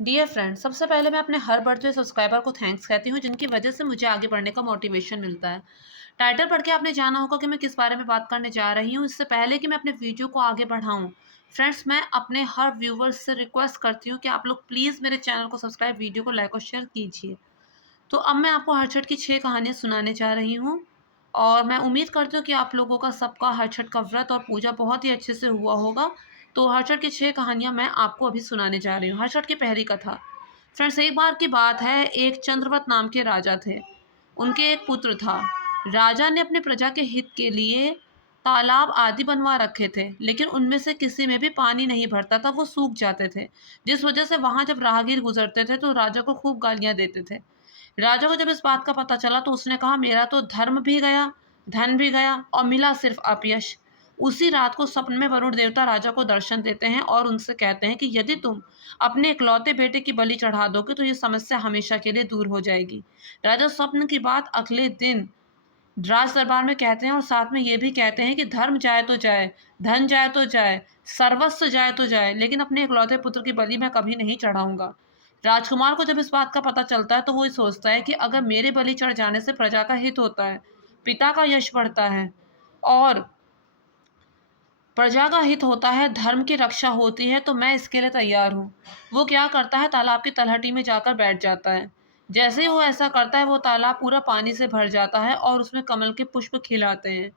Dear friend, सबसे पहले मैं अपने हर बर्थडे सब्सक्राइबर को थैंक्स कहती हूँ जिनकी वजह से मुझे आगे बढ़ने का मोटिवेशन मिलता है। टाइटल पढ़ के आपने जाना होगा कि मैं किस बारे में बात करने जा रही हूँ। इससे पहले कि मैं अपने वीडियो को आगे बढ़ाऊँ, फ्रेंड्स, मैं अपने हर व्यूवर्स से रिक्वेस्ट करती हूँ कि आप लोग प्लीज़ मेरे चैनल को सब्सक्राइब, वीडियो को लाइक और शेयर कीजिए। तो अब मैं आपको हरछट की 6 कहानियाँ सुनाने जा रही हूँ और मैं उम्मीद करती हूँ कि आप लोगों का सबका हरछट का व्रत और पूजा बहुत ही अच्छे से हुआ होगा। तो हरछट की 6 कहानियाँ मैं आपको अभी सुनाने जा रही हूँ। हरछट की पहली कथा। फ्रेंड्स, एक बार की बात है, एक चंद्रवत नाम के राजा थे। उनके एक पुत्र था। राजा ने अपने प्रजा के हित के लिए तालाब आदि बनवा रखे थे, लेकिन उनमें से किसी में भी पानी नहीं भरता था, वो सूख जाते थे। जिस वजह से वहाँ जब राहगीर गुजरते थे तो राजा को खूब गालियाँ देते थे। राजा को जब इस बात का पता चला तो उसने कहा, मेरा तो धर्म भी गया, धन भी गया और मिला सिर्फ अपयश। उसी रात को सपने में वरुण देवता राजा को दर्शन देते हैं और उनसे कहते हैं कि यदि तुम अपने इकलौते बेटे की बलि चढ़ा दोगे तो ये समस्या हमेशा के लिए दूर हो जाएगी। राजा स्वप्न की बात अगले दिन राज दरबार में कहते हैं और साथ में ये भी कहते हैं कि धर्म जाए तो जाए, धन जाए तो जाए, सर्वस्व जाए तो जाए, लेकिन अपने इकलौते पुत्र की बलि मैं कभी नहीं चढ़ाऊंगा। राजकुमार को जब इस बात का पता चलता है तो वो ये सोचता है कि अगर मेरे बलि चढ़ जाने से प्रजा का हित होता है, पिता का यश बढ़ता है और प्रजा का हित होता है, धर्म की रक्षा होती है, तो मैं इसके लिए तैयार हूँ। वो क्या करता है, तालाब की तलहटी में जाकर बैठ जाता है। जैसे ही वो ऐसा करता है, वो तालाब पूरा पानी से भर जाता है और उसमें कमल के पुष्प खिलाते हैं।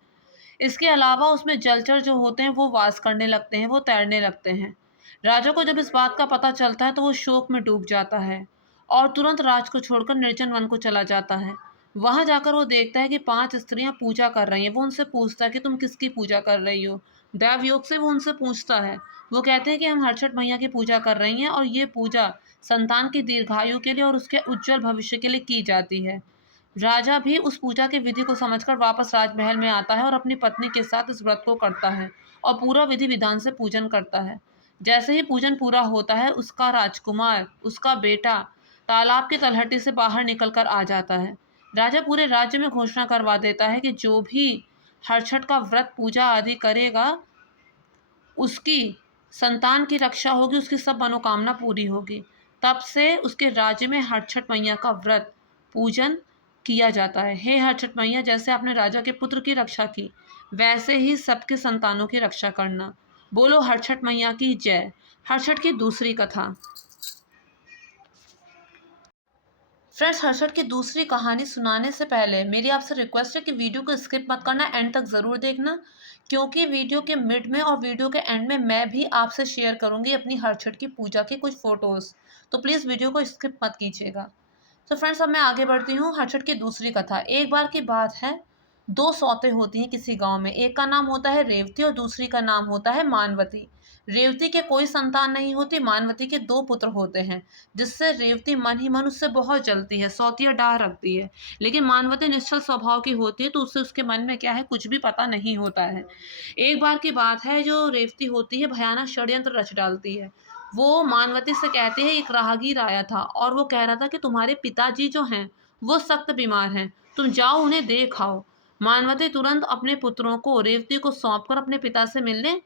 इसके अलावा उसमें जलचर जो होते हैं वो वास करने लगते हैं, वो तैरने लगते हैं। राजा को जब इस बात का पता चलता है तो वो शोक में डूब जाता है और तुरंत राज को छोड़कर निर्जन वन को चला जाता है। वहां जाकर वो देखता है कि 5 स्त्रियां पूजा कर रही हैं। वो उनसे पूछता है कि तुम किसकी पूजा कर रही हो। दैव योग से वो उनसे पूछता है। वो कहते हैं कि हम हरछठ मैया की पूजा कर रही हैं और ये पूजा संतान की दीर्घायु के लिए और उसके उज्जवल भविष्य के लिए की जाती है। राजा भी उस पूजा की विधि को समझकर वापस राजमहल में आता है और अपनी पत्नी के साथ इस व्रत को करता है और पूरा विधि विधान से पूजन करता है। जैसे ही पूजन पूरा होता है, उसका राजकुमार, उसका बेटा, तालाब की तलहटी से बाहर निकलकर आ जाता है। राजा पूरे राज्य में घोषणा करवा देता है कि जो भी हरछठ का व्रत पूजा आदि करेगा, उसकी संतान की रक्षा होगी, उसकी सब मनोकामना पूरी होगी। तब से उसके राज्य में हरछठ मैया का व्रत पूजन किया जाता है। हे हरछठ मैया, जैसे आपने राजा के पुत्र की रक्षा की, वैसे ही सबके संतानों की रक्षा करना। बोलो हरछठ मैया की जय। हरछठ की दूसरी कथा। फ्रेंड्स, हर्षद की दूसरी कहानी सुनाने से पहले मेरी आपसे रिक्वेस्ट है कि वीडियो को स्किप मत करना, एंड तक ज़रूर देखना, क्योंकि वीडियो के मिड में और वीडियो के एंड में मैं भी आपसे शेयर करूंगी अपनी हर्षद की पूजा की कुछ फ़ोटोज़। तो प्लीज़ वीडियो को स्किप मत कीजिएगा। तो फ्रेंड्स, अब मैं आगे बढ़ती हूँ। हर्षद की दूसरी कथा। एक बार की बात है, दो सौतें होती हैं किसी गांव में। एक का नाम होता है रेवती और दूसरी का नाम होता है मानवती। रेवती के कोई संतान नहीं होती, मानवती के दो पुत्र होते हैं, जिससे रेवती मन ही मन उससे बहुत जलती है, सौतिया डाह रखती है। लेकिन मानवती निश्चल स्वभाव की होती है, तो उससे उसके मन में क्या है कुछ भी पता नहीं होता है। एक बार की बात है, जो रेवती होती है भयानक षड्यंत्र रच डालती है। वो मानवती से कहती है, एक राहगीर आया था और वो कह रहा था कि तुम्हारे पिताजी जो हैं वो सख्त बीमार हैं, तुम जाओ उन्हें देख आओ। मानवती तुरंत अपने पुत्रों को रेवती को सौंपकर अपने पिता से मिलने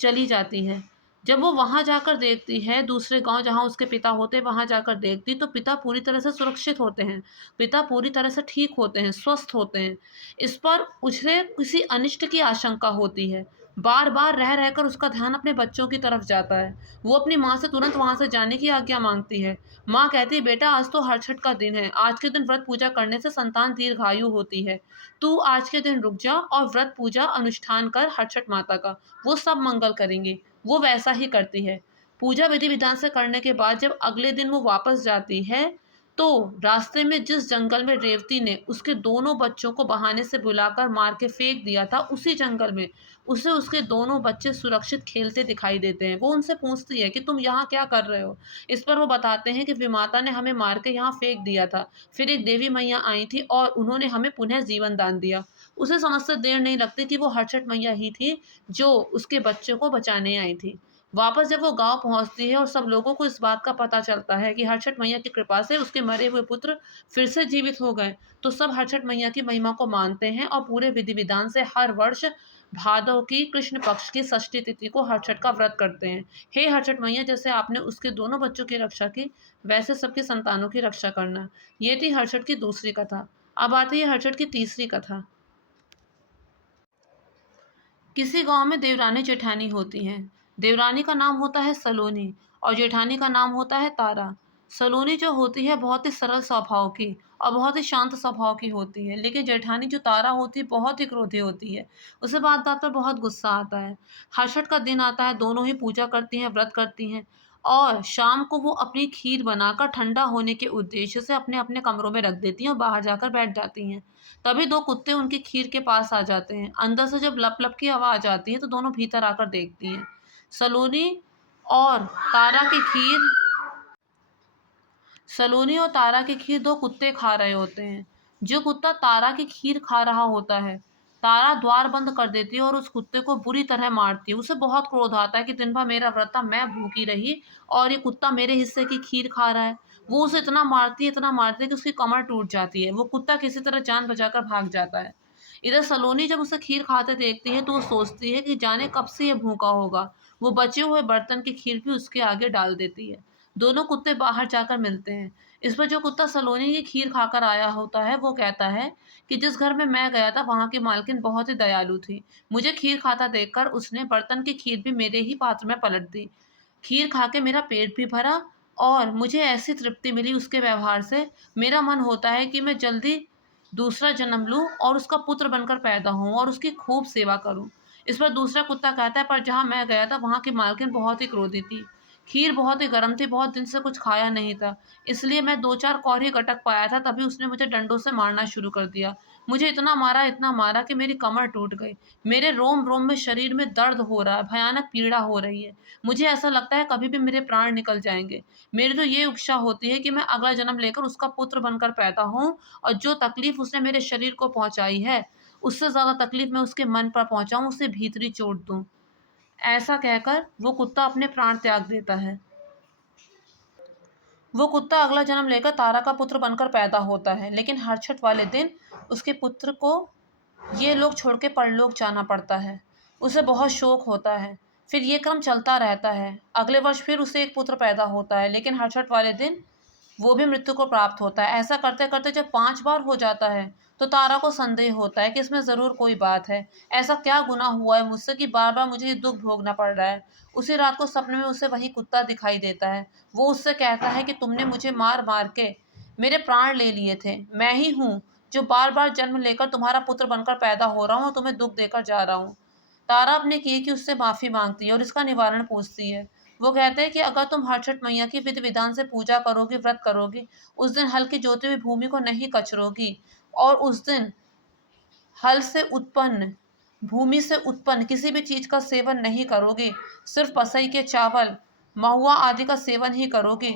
चली जाती है। जब वो वहां जाकर देखती है, दूसरे गांव जहां उसके पिता होते, वहां जाकर देखती तो पिता पूरी तरह से सुरक्षित होते हैं। पिता पूरी तरह से ठीक होते हैं, स्वस्थ होते हैं। इस पर उसे किसी अनिष्ट की आशंका होती है। बार बार रह रहकर उसका ध्यान अपने बच्चों की तरफ जाता है। वो अपनी माँ से तुरंत वहां से जाने की आज्ञा मांगती है। माँ कहती है, बेटा आज तो हरछठ का दिन है, आज के दिन व्रत पूजा करने से संतान दीर्घायु होती है। तू आज के दिन रुक जा और व्रत पूजा अनुष्ठान कर हरछठ माता का, वो सब मंगल करेंगे। वो वैसा ही करती है। पूजा विधि विधान से करने के बाद जब अगले दिन वो वापस जाती है, तो रास्ते में जिस जंगल में रेवती ने उसके दोनों बच्चों को बहाने से बुलाकर मार के फेंक दिया था, उसी जंगल में उसे उसके दोनों बच्चे सुरक्षित खेलते दिखाई देते हैं। वो उनसे पूछती है कि तुम यहाँ क्या कर रहे हो। इस पर वो बताते हैं कि विमाता ने हमें मार के यहाँ फेंक दिया था, फिर एक देवी मैया आई थी और उन्होंने हमें पुनः जीवन दान दिया। उसे समझते देर नहीं लगती कि वो हरछठ मैया ही थी जो उसके बच्चे को बचाने आई थी। वापस जब वो गांव पहुंचती है और सब लोगों को इस बात का पता चलता है कि हरछठ मैया की कृपा से उसके मरे हुए पुत्र फिर से जीवित हो गए, तो सब हरछठ मैया की महिमा को मानते हैं और पूरे विधि विधान से हर वर्ष भादव की कृष्ण पक्ष की षष्ठी तिथि को हर्षठ का व्रत करते हैं। हे हर्षठ मैया, जैसे आपने उसके दोनों बच्चों की रक्षा की, वैसे सबकी संतानों की रक्षा करना। ये थी हर्षठ की दूसरी कथा। अब आती है हर्षठ की तीसरी कथा। किसी गांव में देवरानी जेठानी होती हैं। देवरानी का नाम होता है सलोनी और जेठानी का नाम होता है तारा। सलोनी जो होती है बहुत ही सरल स्वभाव की और बहुत ही शांत स्वभाव की होती है, लेकिन जेठानी जो तारा होती है बहुत ही क्रोधी होती है। उसे बात बात पर बहुत गुस्सा आता है। हर्षठ का दिन आता है, दोनों ही पूजा करती हैं, व्रत करती हैं और शाम को वो अपनी खीर बनाकर ठंडा होने के उद्देश्य से अपने अपने कमरों में रख देती हैं और बाहर जाकर बैठ जाती हैं। तभी दो कुत्ते उनकी खीर के पास आ जाते हैं। अंदर से जब लप लप की आवाज आती है तो दोनों भीतर आकर देखती हैं। सलोनी और तारा की खीर सलोनी और तारा की खीर दो कुत्ते खा रहे होते हैं। जो कुत्ता तारा की खीर खा रहा होता है, तारा द्वार बंद कर देती है और उस कुत्ते को बुरी तरह मारती है। उसे बहुत क्रोध आता है कि दिन भर मेरा व्रत था, मैं भूखी रही और ये कुत्ता मेरे हिस्से की खीर खा रहा है। वो उसे इतना मारती है कि उसकी कमर टूट जाती है। वो कुत्ता किसी तरह जान बचाकर भाग जाता है। इधर सलोनी जब उसे खीर खाते देखती है तो वो सोचती है कि जाने कब से ये भूखा होगा। वो बचे हुए बर्तन की खीर भी उसके आगे डाल देती है। दोनों कुत्ते बाहर जाकर मिलते हैं। इस पर जो कुत्ता सलोनी की खीर खाकर आया होता है वो कहता है कि जिस घर में मैं गया था वहाँ की मालकिन बहुत ही दयालु थी। मुझे खीर खाता देखकर उसने बर्तन की खीर भी मेरे ही पात्र में पलट दी। खीर खा के मेरा पेट भी भरा और मुझे ऐसी तृप्ति मिली उसके व्यवहार से। मेरा मन होता है कि मैं जल्दी दूसरा जन्म लूं और उसका पुत्र बनकर पैदा हूं और उसकी खूब सेवा करूं। इस पर दूसरा कुत्ता कहता है, पर जहां मैं गया था वहां की मालकिन बहुत ही क्रोधी थी। खीर बहुत ही गर्म थी, बहुत दिन से कुछ खाया नहीं था, इसलिए मैं दो चार कौर ही गटक पाया था। तभी उसने मुझे डंडों से मारना शुरू कर दिया। मुझे इतना मारा कि मेरी कमर टूट गई। मेरे रोम रोम में शरीर में दर्द हो रहा है, भयानक पीड़ा हो रही है। मुझे ऐसा लगता है कभी भी मेरे प्राण निकल जाएंगे। मेरी तो ये इच्छा होती है कि मैं अगला जन्म लेकर उसका पुत्र बनकर पैदा हूँ और जो तकलीफ उसने मेरे शरीर को पहुंचाई है, उससे ज्यादा तकलीफ मैं उसके मन पर पहुंचाऊं, उसे भीतरी चोट दूं। ऐसा कहकर वो कुत्ता अपने प्राण त्याग देता है। वो कुत्ता अगला जन्म लेकर तारा का पुत्र बनकर पैदा होता है, लेकिन हरछठ वाले दिन उसके पुत्र को ये लोग छोड़ के परलोक जाना पड़ता है। उसे बहुत शोक होता है। फिर ये क्रम चलता रहता है। अगले वर्ष फिर उसे एक पुत्र पैदा होता है, लेकिन हरछठ वाले दिन वो भी मृत्यु को प्राप्त होता है। ऐसा करते करते जब 5 बार हो जाता है तो तारा को संदेह होता है कि इसमें ज़रूर कोई बात है। ऐसा क्या गुनाह हुआ है मुझसे कि बार बार मुझे ये दुख भोगना पड़ रहा है। उसी रात को सपने में उसे वही कुत्ता दिखाई देता है। वो उससे कहता है कि तुमने मुझे मार मार के मेरे प्राण ले लिए थे। मैं ही हूँ जो बार बार जन्म लेकर तुम्हारा पुत्र बनकर पैदा हो रहा हूँ और तुम्हें दुख देकर जा रहा हूँ। तारा अपने किए की उससे माफ़ी मांगती है और इसका निवारण पूछती है। वो कहते हैं कि अगर तुम हरछठ मैया की विधि विधान से पूजा करोगी, व्रत करोगी, उस दिन हल की जोती हुई भूमि को नहीं कचरोगी और उस दिन हल से उत्पन्न भूमि से उत्पन्न किसी भी चीज का सेवन नहीं करोगे, सिर्फ पसई के चावल, महुआ आदि का सेवन ही करोगे,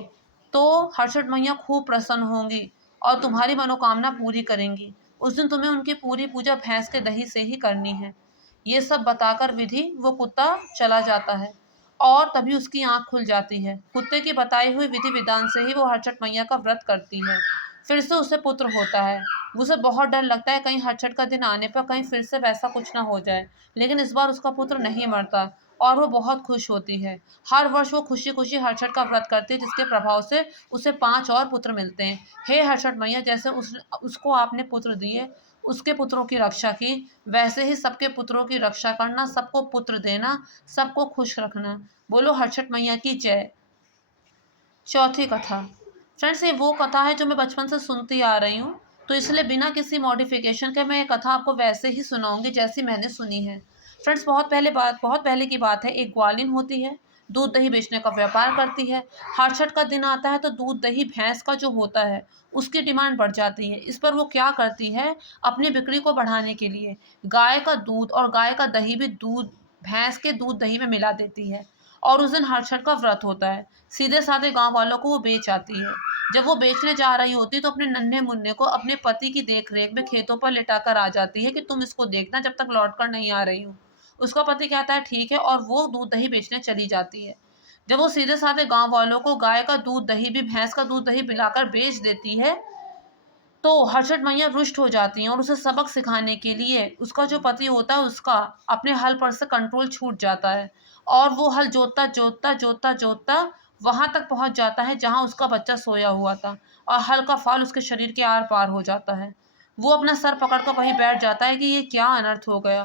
तो हर्षद मैया खूब प्रसन्न होंगी और तुम्हारी मनोकामना पूरी करेंगी। उस दिन तुम्हें उनकी पूरी पूजा भैंस के दही से ही करनी है। ये सब बताकर विधि वो कुत्ता चला जाता है और तभी उसकी आंख खुल जाती है। कुत्ते की बताई हुई विधि विधान से ही वो हर्षद मैया का व्रत करती है। फिर से उसे पुत्र होता है। उसे बहुत डर लगता है कहीं हरछठ का दिन आने पर कहीं फिर से वैसा कुछ ना हो जाए, लेकिन इस बार उसका पुत्र नहीं मरता और वो बहुत खुश होती है। हर वर्ष वो खुशी खुशी हरछठ का व्रत करती है, जिसके प्रभाव से उसे 5 और पुत्र मिलते हैं। हे हरछठ मैया, जैसे उसको आपने पुत्र दिए, उसके पुत्रों की रक्षा की, वैसे ही सबके पुत्रों की रक्षा करना, सबको पुत्र देना, सबको खुश रखना। बोलो हरछठ मैया की जय। चौथी कथा। फ्रेंड्स, ये वो कथा है जो मैं बचपन से सुनती आ रही हूँ, तो इसलिए बिना किसी मॉडिफिकेशन के मैं ये कथा आपको वैसे ही सुनाऊंगी जैसी मैंने सुनी है। फ्रेंड्स, बहुत पहले की बात है। एक ग्वालिन होती है, दूध दही बेचने का व्यापार करती है। हर का दिन आता है तो दूध दही भैंस का जो होता है उसकी डिमांड बढ़ जाती है। इस पर वो क्या करती है, अपनी बिक्री को बढ़ाने के लिए गाय का दूध और गाय का दही भी दूध भैंस के दूध दही में मिला देती है। और उस दिन हर का व्रत होता है। सीधे साधे गांव वालों को वो बेच आती है। जब वो बेचने जा रही होती तो अपने नन्हे मुन्ने को अपने पति की देख रेख में खेतों पर लिटाकर आ जाती है कि तुम इसको देखना जब तक लौट कर नहीं आ रही हूँ। उसका पति कहता है ठीक है, और वो दूध दही बेचने चली जाती है। जब वो सीधे साधे गांव वालों को गाय का दूध दही भी भैंस का दूध दही पिलाकर बेच देती है तो हर्षद मैया रुष्ट हो जाती हैं और उसे सबक सिखाने के लिए उसका जो पति होता है उसका अपने हल पर से कंट्रोल छूट जाता है और वो हल जोतता जोतता जोतता जोतता वहां तक पहुंच जाता है जहां उसका बच्चा सोया हुआ था और हल का फाल उसके शरीर के आर पार हो जाता है। वो अपना सर पकड़कर वहीं बैठ जाता है कि ये क्या अनर्थ हो गया।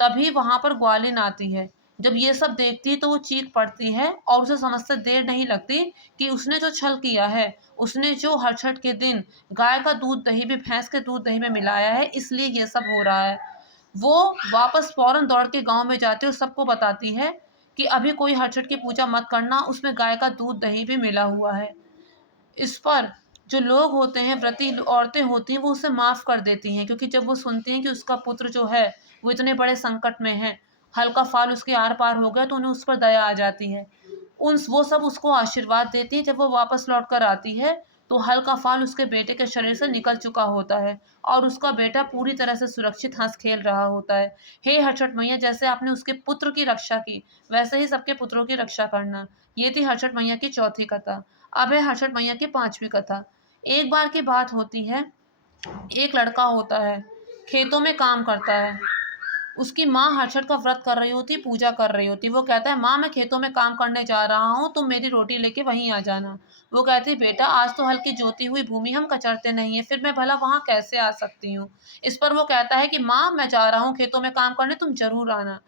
तभी वहां पर ग्वालिन आती है। जब ये सब देखती है तो वो चीख पड़ती है और उसे समझते देर नहीं लगती कि उसने जो छल किया है, उसने जो हरछठ के दिन गाय का दूध दही में, भैंस के दूध दही में मिलाया है, इसलिए ये सब हो रहा है। वो वापस फौरन दौड़ के गांव में जाती है और सबको बताती है कि अभी कोई हरछठ की पूजा मत करना, उसमें गाय का दूध दही भी मिला हुआ है। इस पर जो लोग होते हैं, व्रती औरतें होती हैं, वो उसे माफ कर देती हैं क्योंकि जब वो सुनती हैं कि उसका पुत्र जो है वो इतने बड़े संकट में है, हल्का फाल उसके आर पार हो गया, तो उन्हें उस पर दया आ जाती है। उन वो सब उसको आशीर्वाद देती है। जब वो वापस लौट कर आती है तो हल्का फाल उसके बेटे के शरीर से निकल चुका होता है और उसका बेटा पूरी तरह से सुरक्षित हंस खेल रहा होता है। हे हर्षठ मैया, जैसे आपने उसके पुत्र की रक्षा की, वैसे ही सबके पुत्रों की रक्षा करना। ये थी हर्षठ मैया की चौथी कथा। अब है हर्षठ मैया की पांचवी कथा। एक बार की बात होती है, एक लड़का होता है, खेतों में काम करता है। उसकी माँ हर्षद का व्रत कर रही होती, पूजा कर रही होती। वो कहता है, माँ मैं खेतों में काम करने जा रहा हूँ, तुम मेरी रोटी लेके वहीं आ जाना। वो कहती, बेटा आज तो हल्की जोती हुई भूमि हम कचरते नहीं है, फिर मैं भला वहां कैसे आ सकती हूँ। इस पर वो कहता है कि माँ मैं जा रहा हूँ खेतों में काम करने, तुम जरूर आना।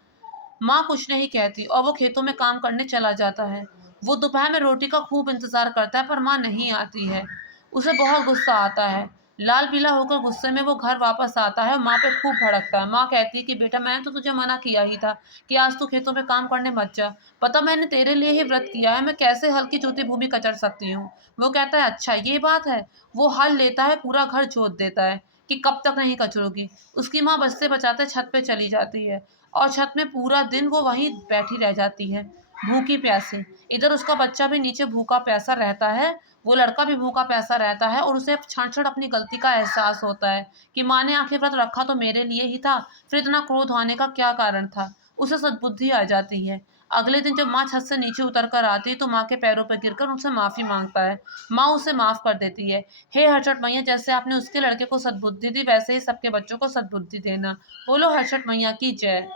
माँ कुछ नहीं कहती और वो खेतों में काम करने चला जाता है। वो दोपहर में रोटी का खूब इंतजार करता है पर माँ नहीं आती है। उसे बहुत गुस्सा आता है। लाल पीला होकर गुस्से में वो घर वापस आता है और माँ पे खूब भड़कता है। माँ कहती है कि बेटा मैंने तो तुझे मना किया ही था कि आज तू खेतों में काम करने मत जा। पता मैंने तेरे लिए ही व्रत किया है, मैं कैसे हल्की जोती भूमि कचर सकती हूँ। वो कहता है, अच्छा ये बात है। वो हल लेता है, पूरा घर जोत देता है कि कब तक नहीं कचरोगी। उसकी माँ बचते बचाते छत पे चली जाती है और छत में पूरा दिन वो वहीं बैठी रह जाती है, भूखी प्यासी। इधर उसका बच्चा भी नीचे भूखा प्यासा रहता है। वो लड़का भी भूखा प्यासा रहता है और उसे क्षण क्षण अपनी गलती का एहसास होता है कि माँ ने आखिर व्रत रखा तो मेरे लिए ही था, फिर इतना क्रोध होने का क्या कारण था। उसे सद्बुद्धि आ जाती है। अगले दिन जब माँ छत से नीचे उतर कर आती है तो माँ के पैरों पर गिरकर उनसे माफी मांगता है। माँ उसे माफ कर देती है। हे हर्षट मैया, जैसे आपने उसके लड़के को सद्बुद्धि दी, वैसे ही सबके बच्चों को सद्बुद्धि देना। बोलो हर्षट मैया की जय।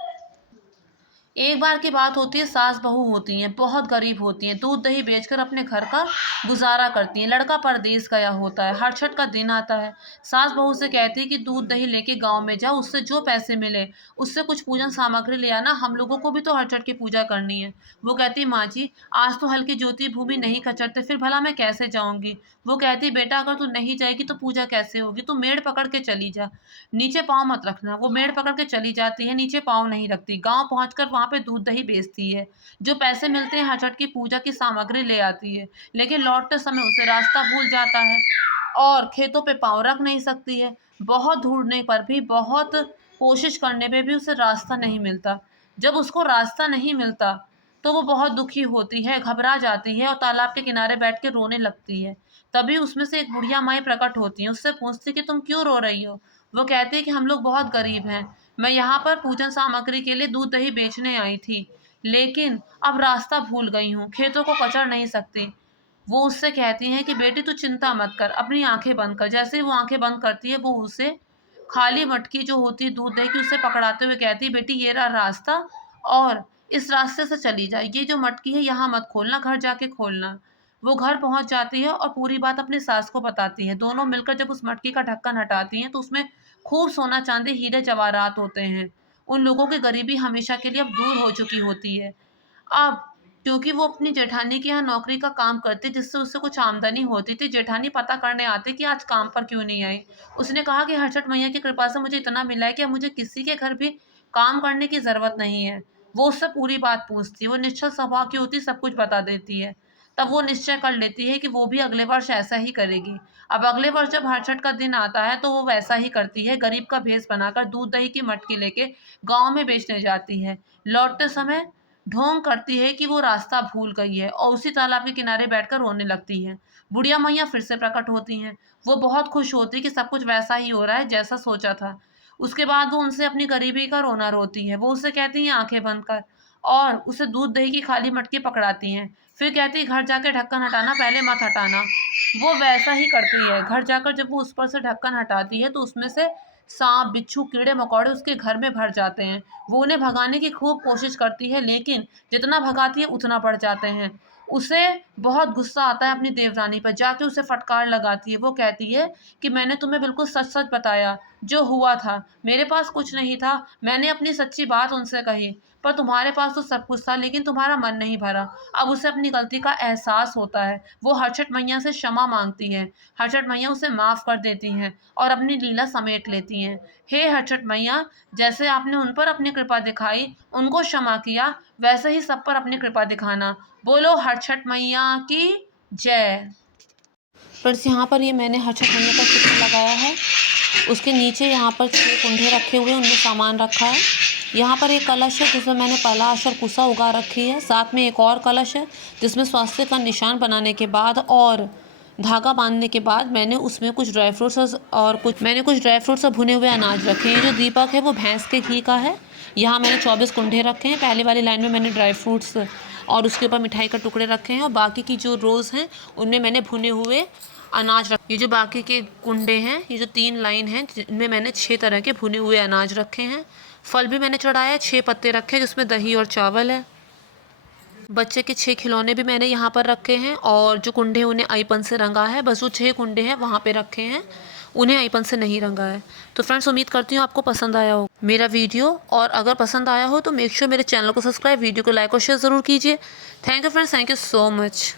एक बार की बात होती है, सास बहू होती हैं, बहुत गरीब होती हैं, दूध दही बेचकर अपने घर का गुजारा करती हैं। लड़का परदेश गया होता है। हर का दिन आता है। सास बहू से कहती है कि दूध दही लेके गांव में जाओ, उससे जो पैसे मिले उससे कुछ पूजन सामग्री ले आना, हम लोगों को भी तो हर की पूजा करनी है। वो कहती, माँ जी आज तो हल्की ज्योति भूमि नहीं कचरते, फिर भला मैं कैसे जाऊंगी। वो कहती, बेटा अगर तू नहीं जाएगी तो पूजा कैसे होगी, तू मेड़ पकड़ के चली जा, नीचे पाँव मत रखना। वो मेड़ पकड़ के चली जाती है, नीचे पाँव नहीं रखती। गांव पहुंचकर वहां पे दूध दही बेचती है। जो पैसे मिलते हैं हर छठ की पूजा की सामग्री ले आती है, लेकिन लौटते समय उसे रास्ता भूल जाता है और खेतों पे पाँव रख नहीं सकती है। बहुत ढूंढने पर भी, बहुत कोशिश करने पे भी उसे रास्ता नहीं मिलता। जब उसको रास्ता नहीं मिलता तो वो बहुत दुखी होती है, घबरा जाती है और तालाब के किनारे बैठ के रोने लगती है। तभी उसमें से एक बुढ़िया माई प्रकट होती है। उससे पूछती कि तुम क्यों रो रही हो। वो कहती है कि हम लोग बहुत गरीब हैं, मैं यहाँ पर पूजन सामग्री के लिए दूध दही बेचने आई थी, लेकिन अब रास्ता भूल गई हूँ, खेतों को कचर नहीं सकती। वो उससे कहती हैं कि बेटी तू चिंता मत कर, अपनी आंखें बंद कर। जैसे ही वो आंखें बंद करती है, वो उसे खाली मटकी जो होती है दूध दही की, उससे पकड़ाते हुए कहती है, बेटी ये रहा रास्ता और इस रास्ते से चली जाए, ये जो मटकी है यहाँ मत खोलना, घर जाके खोलना। वो घर पहुंच जाती है और पूरी बात अपनी सास को बताती है। दोनों मिलकर जब उस मटकी का ढक्कन हटाती हैं तो उसमें खूब सोना चांदी हीरे जवाहरात होते हैं। उन लोगों की गरीबी हमेशा के लिए अब दूर हो चुकी होती है। अब क्योंकि वो अपनी जेठानी के यहाँ नौकरी का काम करती, जिससे उससे कुछ आमदनी होती थी, जेठानी पता करने आती कि आज काम पर क्यों नहीं आई। उसने कहा कि हर्षट मैया की कृपा से मुझे इतना मिला है कि अब मुझे किसी के घर भी काम करने की जरूरत नहीं है। वो उससे पूरी बात पूछती है। वो निश्चल स्वभाव की होती, सब कुछ बता देती है। तब वो निश्चय कर लेती है कि वो भी अगले वर्ष ऐसा ही करेगी। अब अगले वर्ष जब हर्षट का दिन आता है तो वो वैसा ही करती है। गरीब का भेष बनाकर दूध दही की मटकी लेके गांव में बेचने जाती है। लौटते समय ढोंग करती है कि वो रास्ता भूल गई है और उसी तालाब के किनारे बैठकर रोने लगती है। बुढ़िया मैया फिर से प्रकट होती हैं। वो बहुत खुश होती है कि सब कुछ वैसा ही हो रहा है जैसा सोचा था। उसके बाद वो उनसे अपनी गरीबी का रोना रोती है। वो उससे कहती हैं आंखें बंद कर और उसे दूध दही की खाली मटकी पकड़ाती हैं। फिर कहती है घर जाके ढक्कन हटाना, पहले मत हटाना। वो वैसा ही करती है। घर जाकर जब वो उस पर से ढक्कन हटाती है तो उसमें से सांप, बिच्छू, कीड़े मकोड़े उसके घर में भर जाते हैं। वो उन्हें भगाने की खूब कोशिश करती है, लेकिन जितना भगाती है उतना बढ़ जाते हैं। उसे बहुत गुस्सा आता है अपनी देवरानी पर, जाके उसे फटकार लगाती है। वो कहती है कि मैंने तुम्हें बिल्कुल सच-सच बताया, जो हुआ था। मेरे पास कुछ नहीं था, मैंने अपनी सच्ची बात उनसे कही, पर तुम्हारे पास तो सब कुछ था, लेकिन तुम्हारा मन नहीं भरा। अब उसे अपनी गलती का एहसास होता है। वो हर्षद मैया से क्षमा माँगती है। हर्षद मैया उसे माफ़ कर देती हैं और अपनी लीला समेट लेती हैं। हे हर्षद मैया, जैसे आपने उन पर अपनी कृपा दिखाई, उनको क्षमा किया, वैसे ही सब पर अपनी कृपा दिखाना। बोलो हर्षद मैया की जय। फ्रेंड्स, यहाँ पर ये मैंने हर्षद मैया का चित्र लगाया है। उसके नीचे यहाँ पर 6 कुंडे रखे हुए हैं, उनमें सामान रखा है। यहाँ पर एक कलश है जिसमें मैंने पलाश और कुसा उगा रखी है। साथ में एक और कलश है जिसमें स्वास्तिक का निशान बनाने के बाद और धागा बांधने के बाद मैंने उसमें कुछ ड्राई फ्रूट्स और भुने हुए अनाज रखे हैं। जो दीपक है वो भैंस के घी का है। यहाँ मैंने 24 कुंडे रखे हैं। पहले वाली लाइन में मैंने ड्राई फ्रूट्स और उसके ऊपर मिठाई का टुकड़े रखे हैं और बाकी की जो रोज़ हैं उनमें मैंने भुने हुए अनाज रख। ये जो बाकी के कुंडे हैं, ये जो 3 लाइन हैं, जिनमें मैंने 6 तरह के भुने हुए अनाज रखे हैं। फल भी मैंने चढ़ाया है, 6 पत्ते रखे हैं जिसमें दही और चावल है। बच्चे के 6 खिलौने भी मैंने यहाँ पर रखे हैं और जो कुंडे हैं उन्हें आईपन से रंगा है। बस वो 6 कुंडे हैं वहाँ पे रखे हैं, उन्हें आईपन से नहीं रंगा है। तो फ्रेंड्स, उम्मीद करती हूँ आपको पसंद आया हो मेरा वीडियो, और अगर पसंद आया हो तो मेक श्योर मेरे चैनल को सब्सक्राइब, वीडियो को लाइक और शेयर ज़रूर कीजिए। Thank you friends, thank you so much.